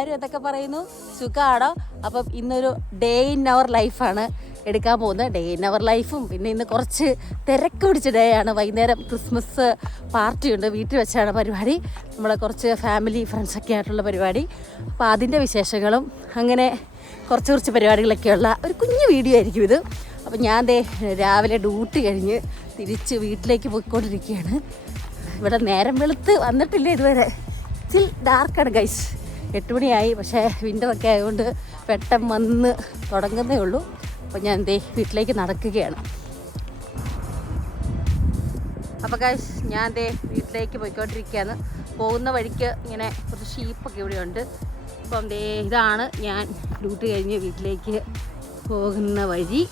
എല്ലാവരും എന്തൊക്കെ പറയുന്നു? സുഖമാണോ അപ്പം ഇന്നൊരു ഡേ ഇൻ അവർ ലൈഫാണ് എടുക്കാൻ പോകുന്നത്. ഡേ ഇൻ അവർ ലൈഫും പിന്നെ ഇന്ന് കുറച്ച് തിരക്ക് പിടിച്ച ഡേ ആണ്. വൈകുന്നേരം ക്രിസ്മസ് പാർട്ടി ഉണ്ട്. വീട്ടിൽ വെച്ചാണ് പരിപാടി. നമ്മളെ കുറച്ച് ഫാമിലി ഫ്രണ്ട്സൊക്കെ ആയിട്ടുള്ള പരിപാടി. അപ്പോൾ അതിന്റെ വിശേഷങ്ങളും അങ്ങനെ കുറച്ച് കുറച്ച് പരിപാടികളൊക്കെയുള്ള ഒരു കുഞ്ഞു വീഡിയോ ആയിരിക്കും ഇത്. അപ്പം ഞാൻ ദേ രാവിലെ ഡ്യൂട്ടി കഴിഞ്ഞ് തിരിച്ച് വീട്ടിലേക്ക് പോയിക്കൊണ്ടിരിക്കുകയാണ്. ഇവിടെ നേരം വെളുത്ത് വന്നിട്ടില്ല ഇതുവരെ? സ്റ്റിൽ ഡാർക്കാണ് ഗൈസ് എട്ട് മണിയായി. പക്ഷേ വിന്ററൊക്കെ ആയതുകൊണ്ട് പെട്ടെന്ന് വന്ന് തുടങ്ങുന്നേ ഉള്ളൂ. അപ്പോൾ ഞാൻ എന്തേ വീട്ടിലേക്ക് നടക്കുകയാണ്. അപ്പോൾ കാശ് ഞാൻ ദേ വീട്ടിലേക്ക് പോയിക്കൊണ്ടിരിക്കുകയാണ്. പോകുന്ന വഴിക്ക് ഇങ്ങനെ കുറച്ച് ഷീപ്പൊക്കെ ഇവിടെ ഉണ്ട്. അപ്പം ദേ ഇതാണ് ഞാൻ ഡ്യൂട്ടി കഴിഞ്ഞ് വീട്ടിലേക്ക് പോകുന്ന വഴി.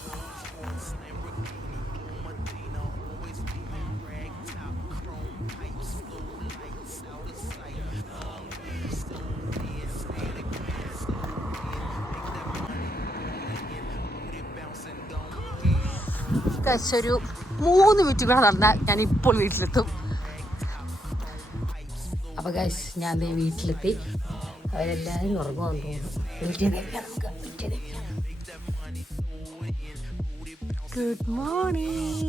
ഗൈസ് ഒരു മൂന്ന് മിനിറ്റ് കൂടെ നടന്നാൽ ഞാൻ ഇപ്പോൾ വീട്ടിലെത്തും. അപ്പോൾ ഗൈസ് ഞാൻ വീട്ടിലെത്തി അവരെല്ലാവരും ഉറങ്ങുമെന്ന് ഗുഡ് മോർണിംഗ്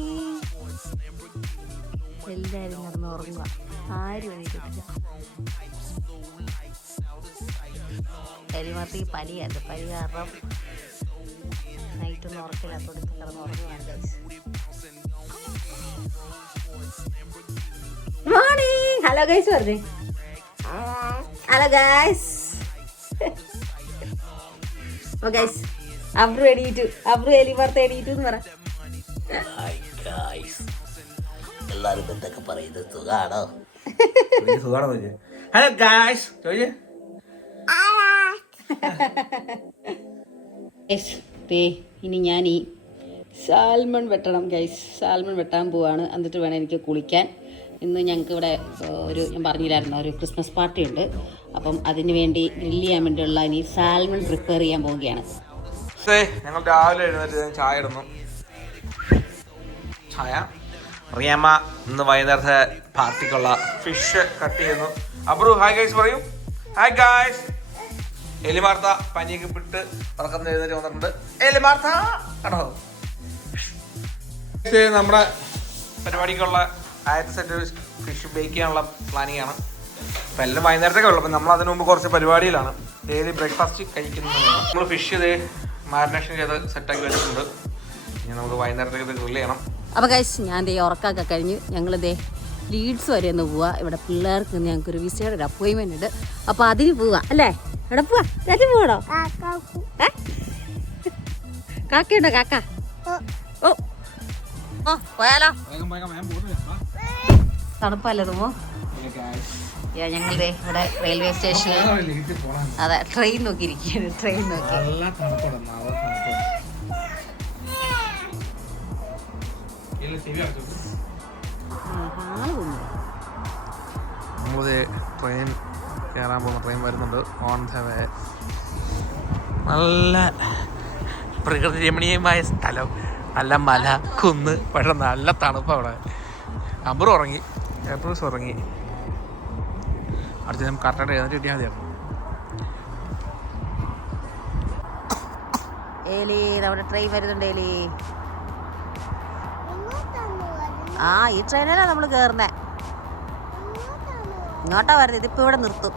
എല്ലാവരും കിടന്ന് ഉറങ്ങുക ആരും കരിമാർക്ക് പനിയാണ് പനി കാരണം? നൈറ്റൊന്നും ഉറക്കില്ലാത്തോണ്ട് കിടന്ന് ഉറങ്ങുകയാണ്. മോർണിംഗ് ഹലോ ഗൈസ് പറഞ്ഞേ ഹലോ ഗൈസ് ഓ ഗൈസ് അബ്രു എണീറ്റു. അബ്രു എലിമർത്ത് എണീറ്റു എന്ന് പറ. എല്ലാവരും എന്തൊക്കെ പറയുന്നത് സുഖാണോ സുഖാണോ ഹലോ ഗായ്സ് ചോദിച്ചേ ഗൈസ് ദേ ഇനി ഞാൻ ഈ സാൽമൺ വെട്ടണം ഗൈസ് സാൽമൺ വെട്ടാൻ പോവാണ്. എന്നിട്ട് വേണം എനിക്ക് കുളിക്കാൻ. ഇന്ന് ഞങ്ങൾക്ക് ഇവിടെ ഒരു ഞാൻ പറഞ്ഞില്ലായിരുന്നു ഒരു ക്രിസ്മസ് പാർട്ടി ഉണ്ട്. അപ്പം അതിന് വേണ്ടി ഗ്രില്ല് ചെയ്യാൻ വേണ്ടിയുള്ള ഇനി സാൽമൺ പ്രിപ്പയർ ചെയ്യാൻ പോവുകയാണ്. ഞങ്ങൾ രാവിലെ എഴുന്നേറ്റ് ചായ ഇടുന്നു. ചായ? റിയാമ ഇന്ന് വൈകുന്നേരത്തെ പാർട്ടിക്കുള്ള ഫിഷ് കട്ട് ചെയ്യുന്നു. അബ്രു ഹായ് ഗൈസ് പറയൂ. ഹായ് ഗായ്സ് എലിമാർത്ത പനിയൊക്കെ വിട്ട് ഉറക്കം എഴുന്നേറ്റ് വന്നിട്ടുണ്ട്. എലിമാർത്ത കണ്ടോ? ഇത് നമ്മുടെ പരിപാടിക്കുള്ള ആയിരത്തി സെറ്റ് ഫിഷ് ബേക്ക് ചെയ്യാനുള്ള പ്ലാനിങ് ആണ്. അപ്പം എല്ലാം വൈകുന്നേരത്തേക്കേ ഉള്ളൂ. അപ്പം നമ്മൾ അതിനു മുമ്പ് കുറച്ച് പരിപാടിയിലാണ്. ഡെയിലി ബ്രേക്ക്ഫാസ്റ്റ് കഴിക്കുന്നത് നമ്മൾ ഫിഷ് ചെയ്ത് മാരിനേഷൻ ചെയ്ത് സെറ്റാക്കി വെച്ചിട്ടുണ്ട്. ഇനി നമുക്ക് വൈകുന്നേരത്തേക്ക് ഇത് ഗ്രില്ല് ചെയ്യണം. അപ്പോൾ കഴിച്ച് ഞാൻ ദേ ഉറക്കമൊക്കെ കഴിഞ്ഞ് ഞങ്ങൾ ദേ ലീഡ്സ് വരെ ഒന്ന് പോവാ. ഇവിടെ പിള്ളേർക്ക് ഞങ്ങൾക്ക് ഞങ്ങൾക്കൊരു വിസയുടെ ഒരു അപ്പോയിൻമെന്റ് ഉണ്ട്. അപ്പോൾ അതിന് പോവാ അല്ലേ? എവിടെ പോവാ. രാജു പോകണോ? കാക്കയുണ്ടോ കാക്ക? ഓ. ഓ. പോയാലോ. തണുപ്പല്ലേ തുമോ ഞങ്ങളുടെ ഇവിടെ റെയിൽവേ സ്റ്റേഷനിൽ അതെ ട്രെയിൻ നോക്കിയിരിക്കുകയാണ് ട്രെയിൻ നോക്കി. നമ്മളത് ട്രെയിൻ കയറാൻ പോകുന്ന ട്രെയിൻ വരുന്നുണ്ട്. ഓൺ ദ വേ നല്ല പ്രകൃതി രമണീയമായ സ്ഥലം. നല്ല മല കുന്ന് പക്ഷെ നല്ല തണുപ്പ് അവിടെ. അമ്പർ ഉറങ്ങി. ഏപ്രിൽസ് ഉറങ്ങി. അടുത്ത നമുക്ക് കറക്റ്റായിട്ട് എഴുന്നേറ്റ് കിട്ടിയാൽ മതിയായിരുന്നു. ട്രെയിൻ വരുന്നുണ്ട് ആ ഈ ട്രെയിനിലാണ് നമ്മൾ കയറുന്നേ ഇങ്ങോട്ടാ വരുന്നത്. ഇതിപ്പോ ഇവിടെ നിർത്തും.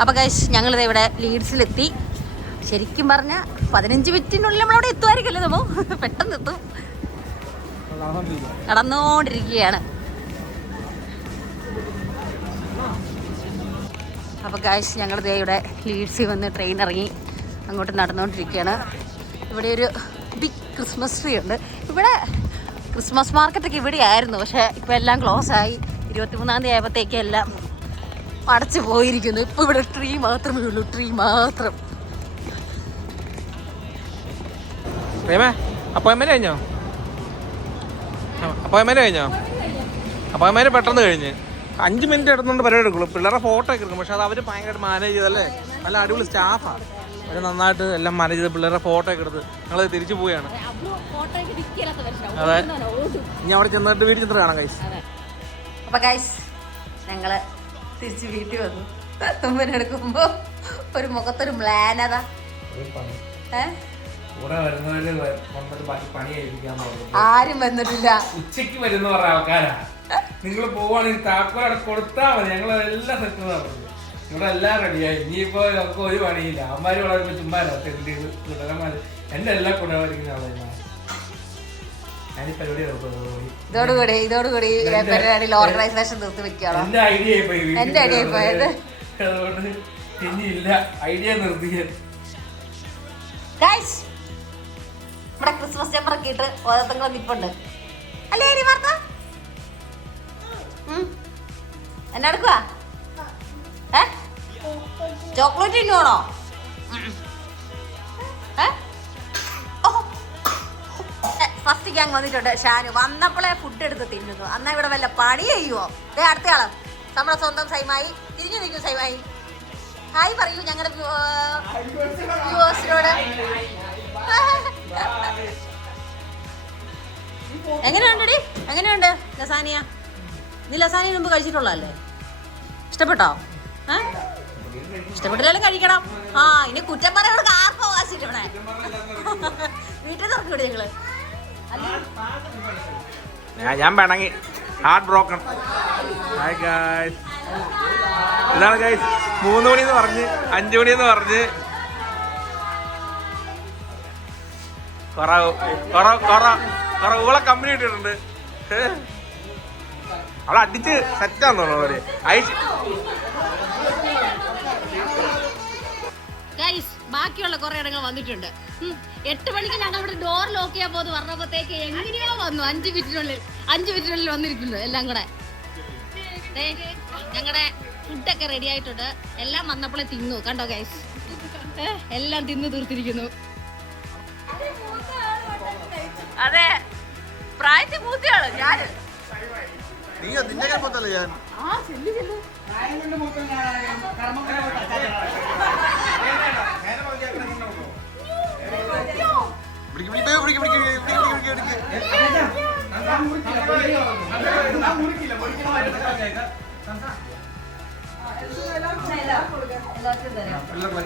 അപ്പൊ ഗൈസ് ഞങ്ങളിത് ഇവിടെ ലീഡ്സിലെത്തി ശരിക്കും പറഞ്ഞ പതിനഞ്ച് മിനിറ്റിനുള്ളിൽ നമ്മളവിടെ എത്തുമായിരിക്കല്ലേ നമ്മൾ പെട്ടെന്ന് എത്തും. നടന്നുകൊണ്ടിരിക്കുകയാണ് അപ്പോൾ ഗായ്സ് ഞങ്ങൾ ദേ ഇവിടെ ലീഡ്സിൽ വന്ന് ട്രെയിൻ ഇറങ്ങി. അങ്ങോട്ട് നടന്നുകൊണ്ടിരിക്കുകയാണ് ഇവിടെ ഒരു ബിഗ് ക്രിസ്മസ് ട്രീ ഉണ്ട്. ഇവിടെ ക്രിസ്മസ് മാർക്കറ്റൊക്കെ ഇവിടെ ആയിരുന്നു പക്ഷേ ഇപ്പോൾ എല്ലാം ക്ലോസ് ആയി. ഇരുപത്തിമൂന്നാം തീയതി ആയപ്പോഴത്തേക്കും എല്ലാം അടച്ചു പോയിരിക്കുന്നു. ഇപ്പോൾ ഇവിടെ ട്രീ മാത്രമേ ഉള്ളൂ. ട്രീ മാത്രം. അപ്പോയിൻമെന്റ് കഴിഞ്ഞോ? അപ്പോയിൻമെന്റ് കഴിഞ്ഞോ? അപ്പോയിൻമെന്റ് പെട്ടെന്ന് കഴിഞ്ഞ്. അഞ്ച് മിനിറ്റ് എടുത്തുകൊണ്ട് പരിപാടി എടുക്കുള്ളൂ. പിള്ളേരെ ഫോട്ടോ ഒക്കെ എടുക്കും. പക്ഷെ അത് അവർ ഭയങ്കരമായിട്ട് മാനേജ് ചെയ്തല്ലേ നല്ല അടിപൊളി സ്റ്റാഫാണ് അവർ നന്നായിട്ട് എല്ലാം മാനേജ് ചെയ്ത് പിള്ളേരുടെ ഫോട്ടോ ഒക്കെ എടുത്ത് ഞങ്ങൾ തിരിച്ചു പോവുകയാണ്. അതെ ഇനി അവിടെ ചെന്നിട്ട് വീട്ടിൽ ചെന്നിട്ട് കാണാം കൈസ് അതെ. അപ്പൊ കൈസ് ഞങ്ങൾ തിരിച്ച് വീട്ടിൽ വന്നു. തുമ്പനെടുക്കുമ്പോ ഒരു മുഖത്തൊരു മ്ലാനത ആരും വന്നിട്ടില്ല. ഉച്ചയ്ക്ക് വരുന്ന പറഞ്ഞ ആൾക്കാരാ. നിങ്ങൾ പോവാണെങ്കിൽ താക്കോൽ കൊടുത്താൽ മതി. ഞങ്ങൾ എല്ലാം സെറ്റ് പറഞ്ഞു ഇവിടെ എല്ലാം റെഡിയായി ഇനിയിപ്പോ നമുക്ക് ഒരു പണിയില്ല. അമ്മമാര് വളരെ ചുമ്മാ കുട്ടകന്മാര് എന്റെ എല്ലാ കൂടെ നടത്തുന്നത് ഇതോടുകൂടി ഇതോടുകൂടി ഓർഗനൈസേഷൻ തീർത്ത് വെക്കുകയാണോ? എന്റെ ഐഡിയ എന്റെ പോയത്. അതുകൊണ്ട് ഇനിയില്ല. ഐഡിയ നിർത്തിയത് ഗൈസ് ഇവിടെ ക്രിസ്മസ് ജമ്പർ ഒക്കെ ഓരോരുത്തങ്ങളും നിപ്പുണ്ട്. അല്ലേ വാർത്ത? എന്നാ എടുക്കുക ഏ ചോക്ലേറ്റ് തിന്നുവാണോ? ഫസ്റ്റ് ഗ്യാങ് വന്നിട്ടുണ്ട്. ഷാനു വന്നപ്പോഴേ ഫുഡ് എടുത്ത് തിന്നുന്നു. അന്നാ ഇവിടെ വല്ല പണി ചെയ്യുവോ? ദേ അടുത്തയാൾ നമ്മുടെ സ്വന്തം സൈമായി. തിരിഞ്ഞു നിൽക്കും സൈമായി. ഹായ് പറയൂ ഞങ്ങളുടെ എങ്ങനെയുണ്ടടി? എങ്ങനെയുണ്ട് ലസാനിയ? നീ ലസാനിയ മുമ്പ് കഴിച്ചിട്ടുള്ളതല്ലേ? ഇഷ്ടപ്പെട്ടോ? ഏ? ഇഷ്ടപ്പെട്ടില്ലാലും കഴിക്കണം. ആ ഇനി കുറ്റം പറയുന്നത് ആർക്കും അവകാശമില്ല ഇവിടെ. വീട്ടിൽ തുറക്കൂടെ ഞങ്ങൾ. ഞാൻ വേണമെങ്കിൽ ഹാർട്ട് ബ്രോക്കൺ ഹായ് ഗായ്സ് ഇതാണ് ഗായ്സ് മൂന്ന് മണി എന്ന് പറഞ്ഞ് അഞ്ചു മണി എന്ന് പറഞ്ഞ്. കൊറ കൊറ കൊറ ഊളെ കമ്പനി ഇട്ടിട്ടുണ്ട് അവളെ അടിച്ച് സെറ്റാന്ന് തോന്നുന്നു അവർ. അയച്ച് ബാക്കിയുള്ള കുറെ ഇടങ്ങൾ വന്നിട്ടുണ്ട്. എട്ട് മണിക്ക് ഞങ്ങൾ ഇവിടെ ഡോർ ലോക്ക് ചെയ്യാൻ പോകുന്നു. പറഞ്ഞപ്പോഴത്തേക്ക് എങ്ങനെയോ വന്നു. അഞ്ച് മിനിറ്റിനുള്ളിൽ അഞ്ച് മിനിറ്റിനുള്ളിൽ വന്നിരിക്കുന്നു എല്ലാം കൂടെ. ഞങ്ങളുടെ ഫുഡൊക്കെ റെഡി ആയിട്ടുണ്ട്. എല്ലാം വന്നപ്പോഴേ തിന്നു. കണ്ടോ ഗൈസ് എല്ലാം തിന്നു തീർത്തിരിക്കുന്നു. അതെ പ്രായത്തിൽ മൂത്തിയാണ് ഞാൻ? ആ ചെല്ലു ചെല്ലു.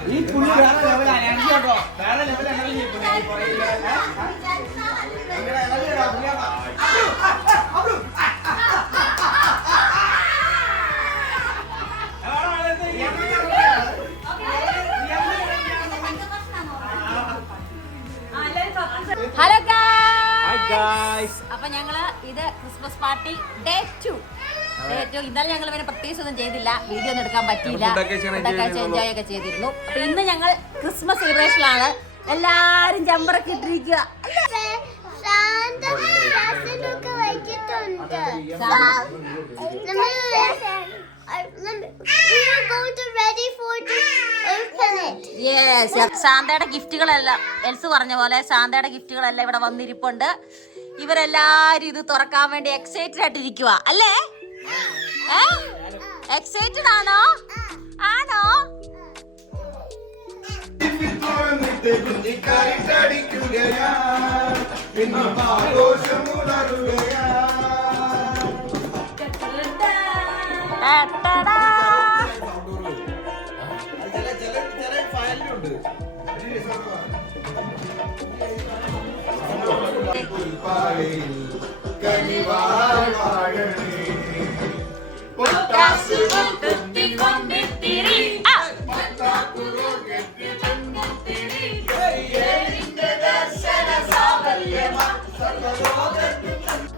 ഈ പുള്ളി വേറെ ലെവലാണ് എനിക്ക് കേട്ടോ വേറെ ലെവൽ എനർജി ഗായ്സ് അപ്പൊ ഞങ്ങൾ ഇത് ക്രിസ്മസ് പാർട്ടി ഡേ ടു ഇന്നലെ ഞങ്ങൾ പിന്നെ പ്രത്യേകിച്ച് ഒന്നും ചെയ്തില്ല. വീഡിയോ ഒന്നും എടുക്കാൻ പറ്റിയില്ല. എൻജോയ് ഒക്കെ ചെയ്തിരുന്നു. അപ്പൊ ഇന്ന് ഞങ്ങൾ ക്രിസ്മസ് സെലിബ്രേഷനിലാണ് എല്ലാരും ജമ്പറൊക്കെ ഇട്ടിരിക്കുക. സാന്തയുടെ ശാസനമൊക്കെ We are going to ready for open it. Yes ശാന്തയുടെ ഗിഫ്റ്റുകളെല്ലാം എൽസ് പറഞ്ഞ പോലെ ശാന്തയുടെ ഗിഫ്റ്റുകളെല്ലാം ഇവിടെ വന്നിരിപ്പുണ്ട്. ഇവരെല്ലാരും ഇത് തുറക്കാൻ വേണ്ടി എക്സൈറ്റഡ് ആയിട്ടിരിക്കുക അല്ലേ? എക്സൈറ്റഡ് ആണോ? ആണോ?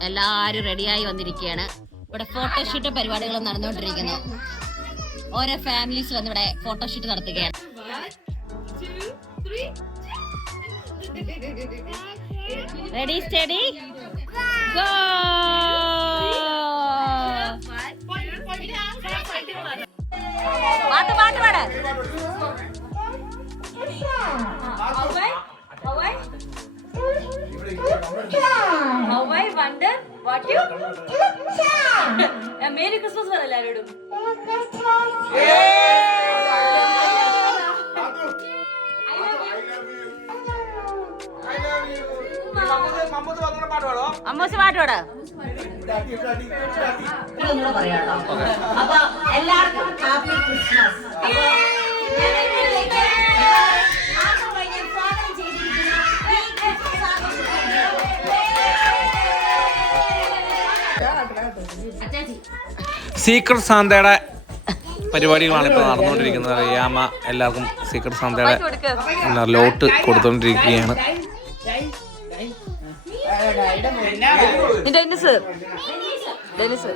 എല്ലാരും റെഡിയായി വന്നിരിക്കുകയാണ്. ഇവിടെ ഫോട്ടോഷൂട്ട് പരിപാടികൾ നടന്നുകൊണ്ടിരിക്കുന്നു. ഓരോ ഫാമിലീസ് വന്നിവിടെ ഫോട്ടോഷൂട്ട് നടത്തുകയാണ്. റെഡി സ്റ്റഡി ഗോ പാട്ട് പാട്ട് പാട്. Wonder what you merry Christmas പറ എല്ലാരോടും. വന്നോണ്ട് പാട്ട് പാടോ അമ്മൂസ് പാട്ടോട് അപ്പൊ എല്ലാവർക്കും ഹാപ്പി ക്രിസ്മസ്. അപ്പൊ സീക്രട്ട് സാന്തയുടെ പരിപാടികളാണ് ഇപ്പോൾ നടന്നുകൊണ്ടിരിക്കുന്നത്. റിയാമ എല്ലാവർക്കും സീക്രട്ട് സാന്തയുടെ എന്നാ, ലോട്ട് കൊടുത്തുകൊണ്ടിരിക്കുകയാണ് ഡെന്നിസ്. ഡെന്നിസ്.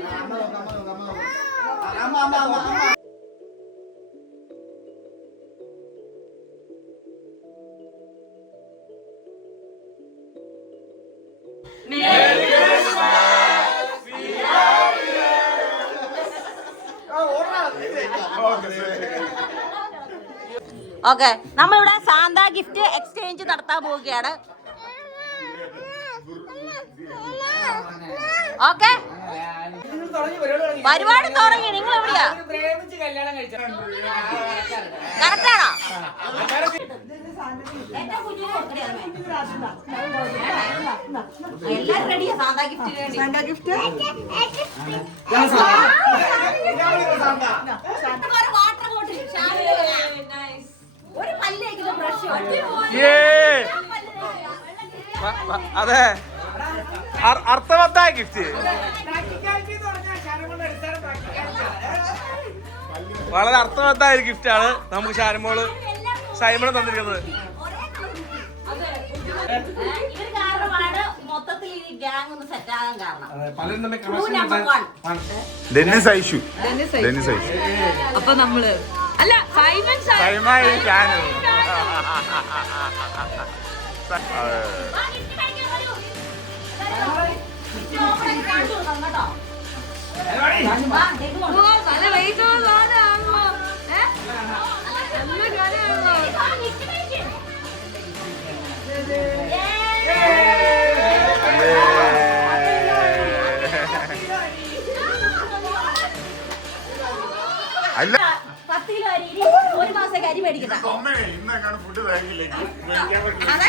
ഓക്കെ നമ്മളിവിടെ സാന്താ ഗിഫ്റ്റ് എക്സ്ചേഞ്ച് നടത്താൻ പോവുകയാണ്. ഓക്കെ. പരിപാടി തുടങ്ങി. നിങ്ങൾ എവിടെയാ പ്രേമിച്ച് കല്യാണം കഴിച്ചു കറക്റ്റാണോ എല്ലാരും റെഡിയാ Santa gift Santa gift water bottle ഒരു പല്ലേക്കുന്ന ബ്രഷ് അതെ. അർത്ഥവത്തായ ഗിഫ്റ്റ് വളരെ അർത്ഥവത്തായ ഒരു ഗിഫ്റ്റാണ് നമുക്ക് ഷാരമോൾ സൈമണ് തന്നിരിക്കുന്നത്. അപ്പൊ നമ്മൾ അല്ല സൈമൺ സൈമായി നല്ല വെയിറ്റ് സാധനമാണോ നല്ല കാര്യമാണോ. അല്ല പത്ത് കിലോ അരി ഒരു മാസം അരി മേടിക്കുന്ന ഇന്നെങ്ങാണ് ഫുഡ് തേങ്ങില്ലെങ്കിൽ അതെ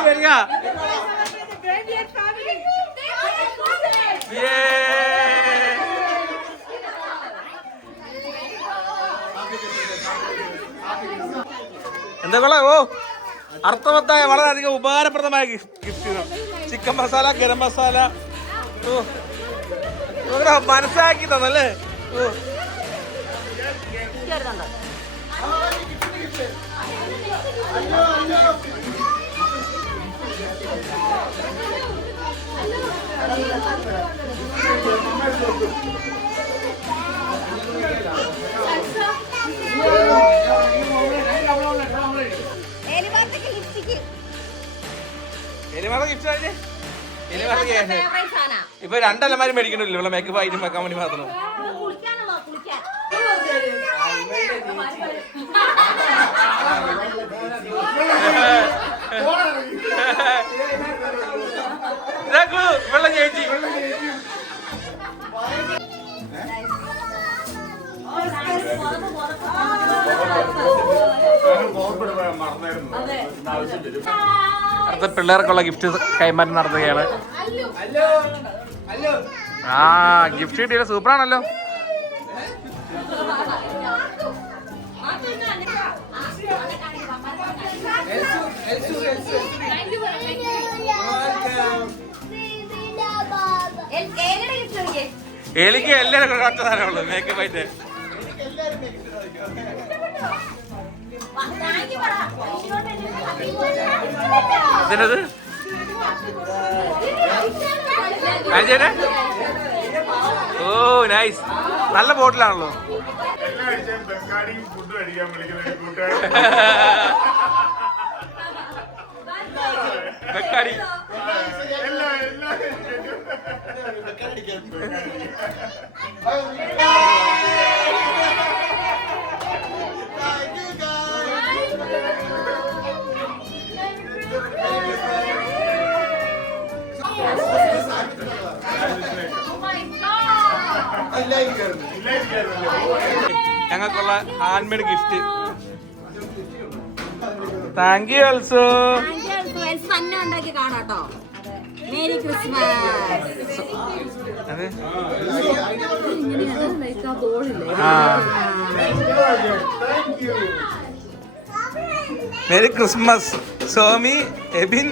വരിക എന്താ ഓ അർത്ഥവത്തായ വളരെയധികം ഉപകാരപ്രദമായ ഗിഫ്റ്റ് ചിക്കൻ മസാല ഗരം മസാല. ഓ. മനസ്സിലാക്കി തന്നല്ലേ? ഓ. എലിമാറ ഗിഫ്റ്റ് സാധന. ഇപ്പൊ രണ്ടല്ലമാരും മേടിക്കണില്ല ഇവിടെ മേക്കപ്പ് ആയിട്ട് വെക്കാൻ വേണ്ടി മാത്രം. വെള്ളം ചേച്ചി. അടുത്ത പിള്ളേർക്കുള്ള ഗിഫ്റ്റ് കൈമാറ്റം നടത്തുകയാണ്. ആ ഗിഫ്റ്റ് കിട്ടിയില്ല സൂപ്പറാണല്ലോ. എനിക്ക് എല്ലാവരും ഒറ്റതാനുള്ളൂ മേക്കപ്പ് ആയിട്ട്. ഇതിനത് അഞ്ചേനെ ഓ നൈസ് നല്ല ബോട്ടിലാണല്ലോ. ബെക്കാടി. എല്ലാ ഞങ്ങൾക്കുള്ള handmade gift thank you Alsu merry Christmas merry സ്വാമി എബിൻ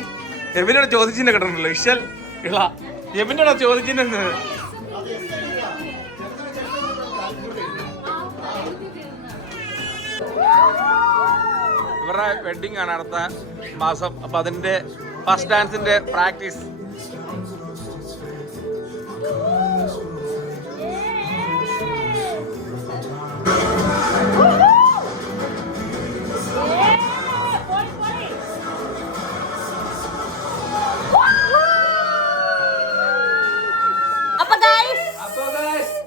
എബിനോട് ചോദിച്ചിട്ട് കിട്ടണല്ലോ ഇഷൽ ഇള എബിനോട് ചോദിച്ചിട്ട് ഇവരുടെ വെഡിങ് ആണ് അടുത്ത മാസം. അപ്പൊ അതിന്റെ ഫസ്റ്റ് ഡാൻസിന്റെ പ്രാക്ടീസ്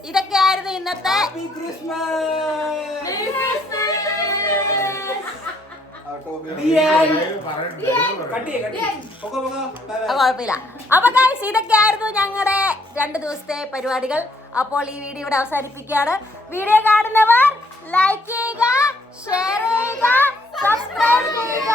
ഇതൊക്കെയായിരുന്നു ഇന്നത്തെ അത് കുഴപ്പമില്ല. അപ്പൊ ഗൈസ് ഇതൊക്കെയായിരുന്നു ഞങ്ങളുടെ രണ്ട് ദിവസത്തെ പരിപാടികൾ. അപ്പോൾ ഈ വീഡിയോ ഇവിടെ അവസാനിപ്പിക്കുകയാണ്. വീഡിയോ കാണുന്നവർ ലൈക്ക് ചെയ്യുക ഷെയർ ചെയ്യുക സബ്സ്ക്രൈബ് ചെയ്യുക.